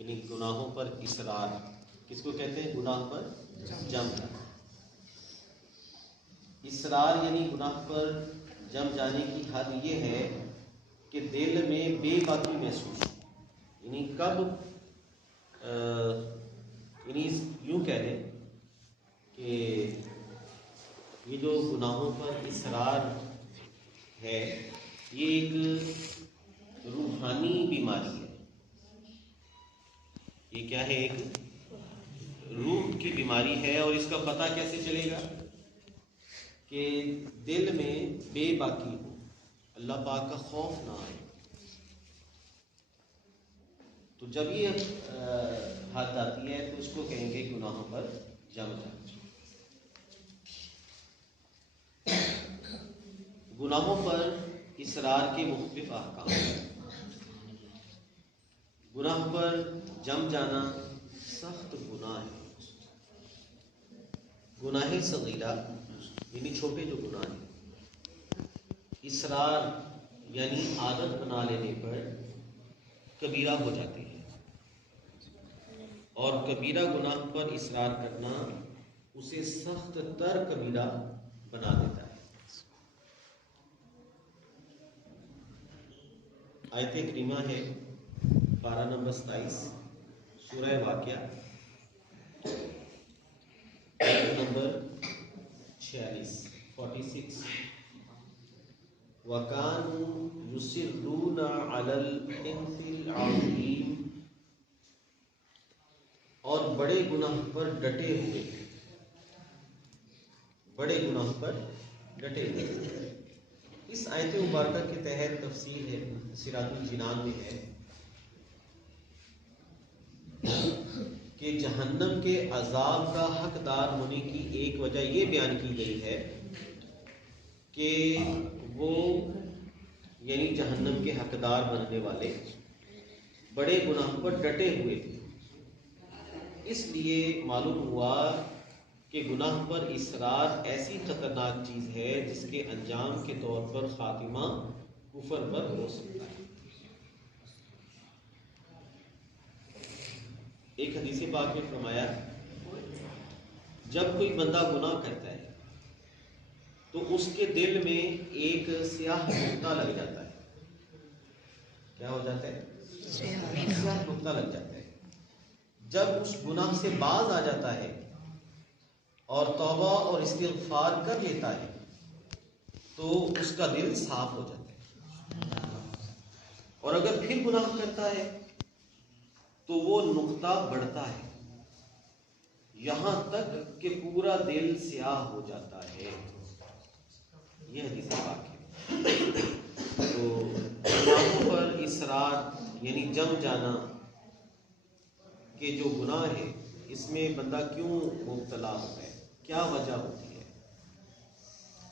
یعنی گناہوں پر اصرار، کس کو کہتے ہیں؟ گناہ پر جم جانا۔ اصرار یعنی گناہ پر جم جانے کی حد یہ ہے کہ دل میں بے باکی محسوس ہو، یعنی کب یعنی یوں کہہ لیں کہ یہ جو گناہوں پر اصرار ہے یہ ایک روحانی بیماری ہے۔ یہ کیا ہے؟ ایک روح کی بیماری ہے، اور اس کا پتہ کیسے چلے گا؟ کہ دل میں بے باکی ہو، اللہ پاک کا خوف نہ آئے۔ تو جب یہ حد آتی ہے تو اس کو کہیں گے گناہوں پر جم جانا۔ گناہوں پر اصرار کے مختلف احکام ہیں۔ گناہ پر جم جانا سخت گناہ ہے۔ گناہ صغیرہ یعنی چھوٹے جو گناہ ہیں، اصرار یعنی عادت بنا لینے پر کبیرہ ہو جاتے ہیں، اور کبیرہ گناہ پر اصرار کرنا اسے سخت تر کبیرہ بنا دیتا ہے۔ آیت کریمہ ہے پارہ نمبر 27 سورہ واقعہ، آیت نمبر 46 وَكَانُوا يُصِرُّونَ عَلَى الْحِنثِ الْعَظِيمِ، اور بڑے گناہ پر ڈٹے ہوئے، بڑے گناہ پر ڈٹے ہوئے۔ اس آیت مبارکہ کے تحت تفسیر ہے سراج الجنان میں ہے کہ جہنم کے عذاب کا حقدار ہونے کی ایک وجہ یہ بیان کی گئی ہے کہ وہ یعنی جہنم کے حقدار بننے والے بڑے گناہ پر ڈٹے ہوئے تھے۔ اس لیے معلوم ہوا کہ گناہ پر اصرار ایسی خطرناک چیز ہے جس کے انجام کے طور پر خاتمہ کفر پر ہو سکتا ہے۔ ایک حدیث پاک میں فرمایا جب کوئی بندہ گناہ کرتا ہے تو اس کے دل میں ایک سیاہ نقطہ لگ جاتا ہے۔ کیا ہو جاتا ہے؟ سیاہ نقطہ لگ جاتا ہے۔ جب اس گناہ سے باز آ جاتا ہے اور توبہ اور استغفار کر لیتا ہے تو اس کا دل صاف ہو جاتا ہے، اور اگر پھر گناہ کرتا ہے تو وہ نقطہ بڑھتا ہے یہاں تک کہ پورا دل سیاہ ہو جاتا ہے۔ یہ حدیث پاک ہے۔ تو گناہوں پر اصرار یعنی جم جانا کہ جو گناہ ہے اس میں بندہ کیوں مبتلا ہوتا ہے، کیا وجہ ہوتی ہے؟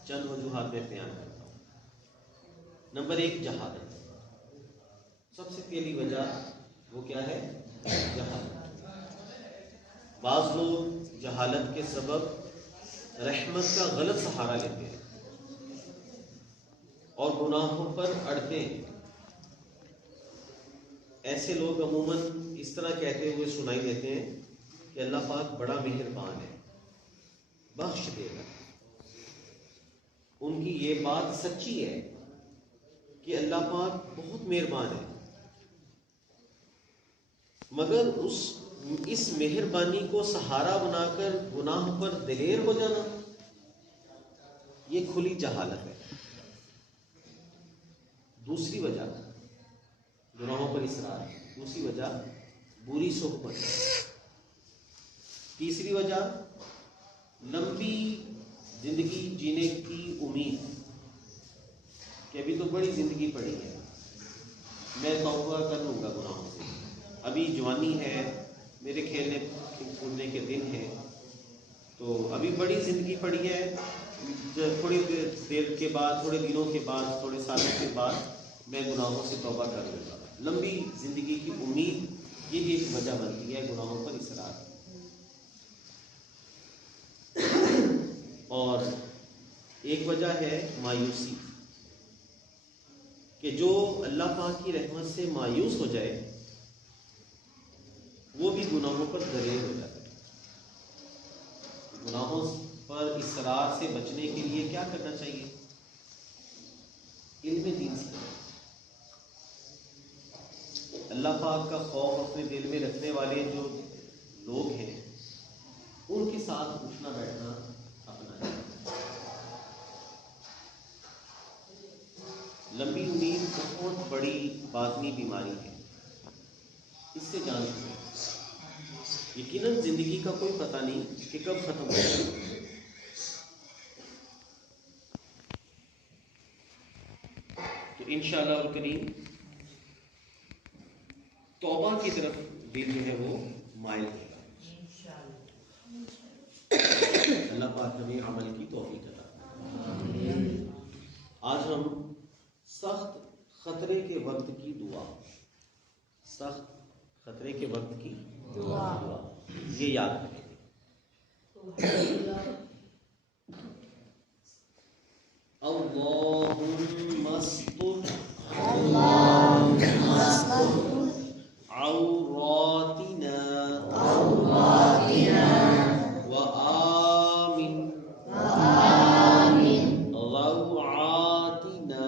چند وجوہات میں بیان کرتا ہوں۔ نمبر 1 جہالت۔ سب سے پہلی وجہ وہ کیا ہے؟ جہالت۔ بعض لوگ جہالت کے سبب رحمت کا غلط سہارا لیتے ہیں اور گناہوں پر اڑتے ہیں۔ ایسے لوگ عموماً اس طرح کہتے ہوئے سنائی دیتے ہیں کہ اللہ پاک بڑا مہربان ہے، بخش دے گا۔ ان کی یہ بات سچی ہے کہ اللہ پاک بہت مہربان ہے، مگر اس مہربانی کو سہارا بنا کر گناہ پر دلیر ہو جانا یہ کھلی جہالت ہے۔ دوسری وجہ گناہوں پر اصرار، دوسری وجہ بری صحبت، تیسری وجہ لمبی زندگی جینے کی امید کہ ابھی تو بڑی زندگی پڑی ہے، میں توبہ کر لوں گا گناہوں سے، ابھی جوانی ہے، میرے کھیلنے کودنے کے دن ہیں، تو ابھی بڑی زندگی پڑی ہے، تھوڑی دیر کے بعد، تھوڑے دنوں کے بعد، تھوڑے سالوں کے بعد میں گناہوں سے توبہ کر لوں گا۔ لمبی زندگی کی امید یہ بھی ایک وجہ بنتی ہے گناہوں پر اصرار۔ اور ایک وجہ ہے مایوسی، کہ جو اللہ پاک کی رحمت سے مایوس ہو جائے گناہوں پر دلیر ہو جاتا ہے. گناہوں پر اصرار سے بچنے کے لیے کیا کرنا چاہیے؟ علم دین سے. اللہ پاک کا خوف اپنے دل میں رکھنے والے جو لوگ ہیں ان کے ساتھ اٹھنا بیٹھنا اپنا ہے. لمبی امید بہت بڑی باطنی بیماری ہے، اس سے جان چھوڑے. یقیناً زندگی کا کوئی پتہ نہیں کہ کب ختم ہو جائے. تو انشاءاللہ الکریم توبہ کی طرف دل جو ہے وہ مائل ہوگا. اللہ پاک ہمیں عمل کی توفیق عطا. آج ہم سخت خطرے کے وقت کی دعا، سخت خطرے کے وقت کی دعا یہ یاد رکھیں. اللہم استر عوراتنا وآمن روعاتنا.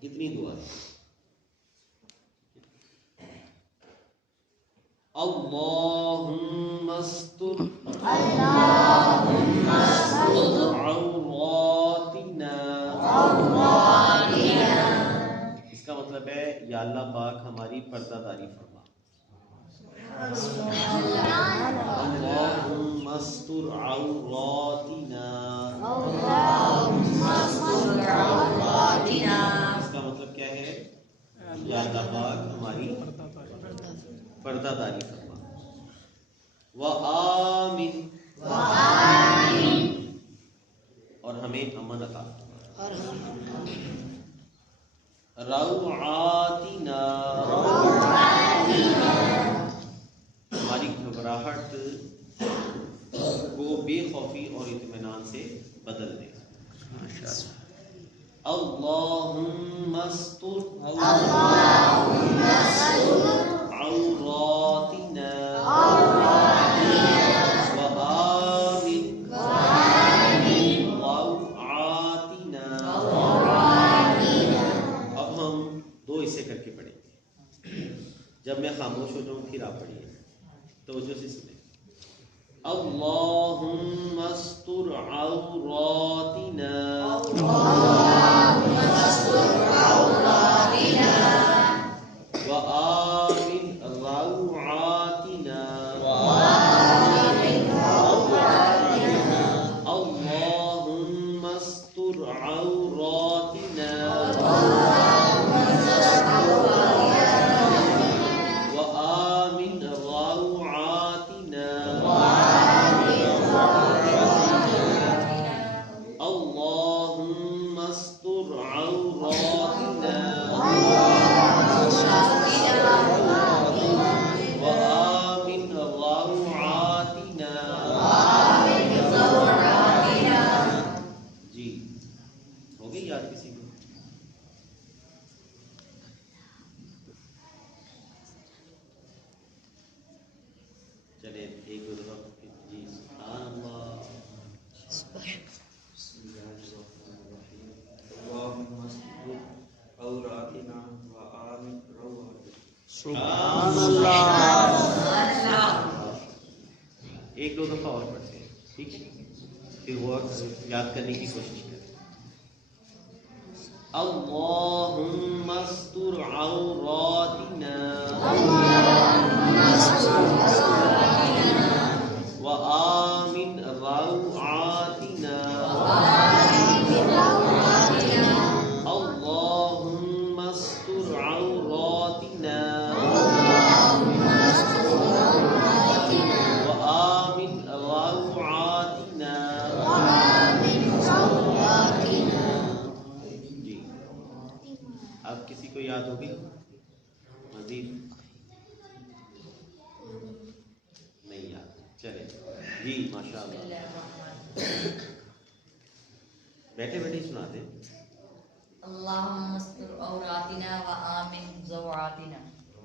کتنی دعا ہے؟ اللہم استر عوراتنا. اس کا مطلب ہے یا اللہ پاک ہماری پردہ داری فرما. اللہم استر عوراتنا. اس کا مطلب کیا ہے؟ یا اللہ پاک ہماری پردہ داری فرما. وآمن اور ہمیں امن عطا فرما. روعاتنا ہماری گھبراہٹ کو بے خوفی اور اطمینان سے بدل دے. اللہم استر عوراتنا وآمن روعاتنا. اب ہم دو حصے کر کے پڑھیں گے. جب میں خاموش ہو جاؤں پھر آپ پڑھیے، توجہ سے سنیں. اللہم استر عوراتنا وآمن روعاتنا. اللہم استر عوراتنا وآمن روعاتنا. اللہم استر عوراتنا وآمن روعاتنا. جی ہو گئی یاد کسی کو؟ چلے ایک دو دفعہ. جی سبحان اللہ. بسم اللہ الرحمن الرحیم. اللہم استر عوراتنا وآمن روعاتنا. سبحان اللہ. ایک دو دفعہ اور پڑھتے ہیں، ٹھیک ہے؟ پھر وہ یاد کرنے کی کوشش کریں. اللہم استر عوراتنا وآمن روعاتنا. اللہم استر عوراتنا وآمن روعاتنا. جی اب کسی کو یاد ہوگی مزید؟ نہیں یاد؟ چلے جی ماشاء اللہ. بیٹھے بیٹھے سنا دیں. اللہم استر عوراتنا وآمن روعاتنا.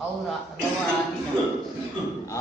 أو رواتنا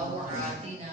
رواتنا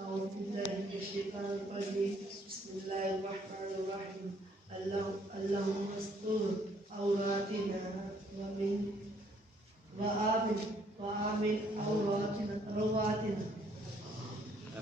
أعوذ بالله من الشيطان الرجيم بسم الله الرحمن الرحيم اللهم استر عوراتنا وآمن رواتنا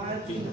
آتنا